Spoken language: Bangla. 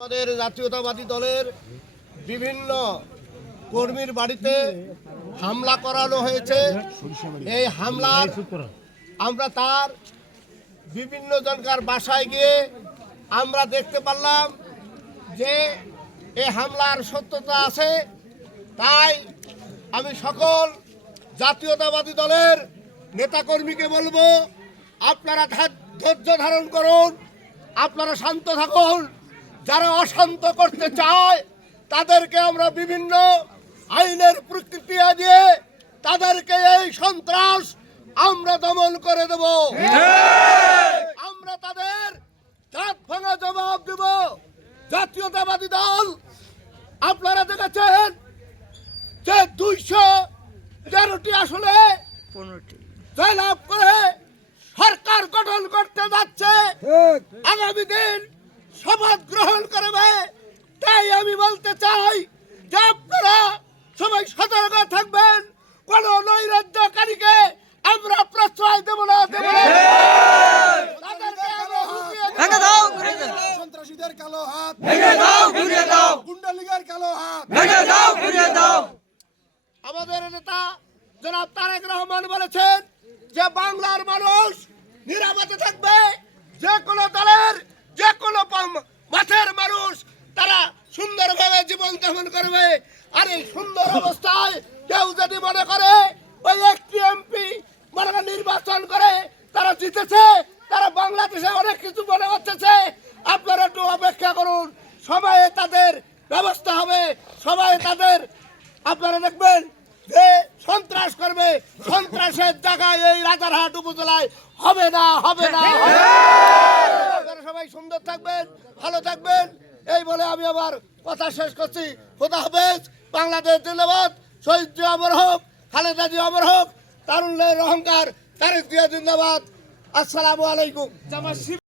আমাদের জাতীয়তাবাদী দলের বিভিন্ন কর্মীর বাড়িতে হামলা করানো হয়েছে। এই হামলার আমরা তার বিভিন্ন জনকার বাসায় গিয়ে আমরা দেখতে পারলাম যে এই হামলার সত্যতা আছে। তাই আমি সকল জাতীয়তাবাদী দলের নেতাকর্মীকে বলবো, আপনারা ধৈর্য ধারণ করুন, আপনারা শান্ত থাকুন। যারা অশান্ত করতে চায় তাদেরকে আমরা বিভিন্ন আইনের প্রক্রিয়া দিয়ে তাদেরকে এই সন্ত্রাস আমরা দমন করে দেব। আমরা তাদের দাঁত ভাঙা জবাব দেব। জাতীয়তাবাদী দল আপনারা দেখেছেন যে 213টি আসলে জয়লাভ করে সরকার গঠন করতে যাচ্ছে। আগামী দিন শপথ গ্রহণ করবে। তাই আমি বলতে চাই যে আপনারা সবাই সতর্ক থাকবেন। কোন নৈরাজ্যকারীকে আমরা প্রশ্রয় দেব না। সন্ত্রাসীদের কালো হাত ভেঙে দাও, ঘুরিয়ে দাও। গুন্ডা লীগের কালো হাত ভেঙে দাও, ঘুরিয়ে দাও। আমাদের নেতা জনাব তারেক রহমান বলেছেন যে বাংলার মানুষ নিরাপদে থাকবে। যে কোনো দলের যে কোনো মাঠের মানুষ তারা সুন্দরভাবে জীবন যাপন করবে। আর এই সুন্দর অবস্থায় কেউ যদি মনে করে ওই একটি এমপি মনে নির্বাচন করে তারা জিতেছে, তারা বাংলাদেশে অনেক কিছু মনে করতেছে, আপনারা একটু অপেক্ষা করুন। সবাই তাদের ব্যবস্থা হবে, সবাই তাদের আপনারা দেখবেন যে সন্ত্রাস করবে। সন্ত্রাসের জায়গায় এই রাজারহাট উপজেলায় হবে না, হবে না। আপনারা সবাই সুন্দর থাকবেন, ভালো থাকবেন, এই বলে আমি আবার কথা শেষ করছি। খোদা হাফেজ। বাংলাদেশ জিন্দাবাদ। শহীদ জিয়া অমর হোক, খালেদা জিয়া অমর হোক, তারুণ্যের অহংকার তারেক জিয়া জিন্দাবাদ। আসসালামু আলাইকুম।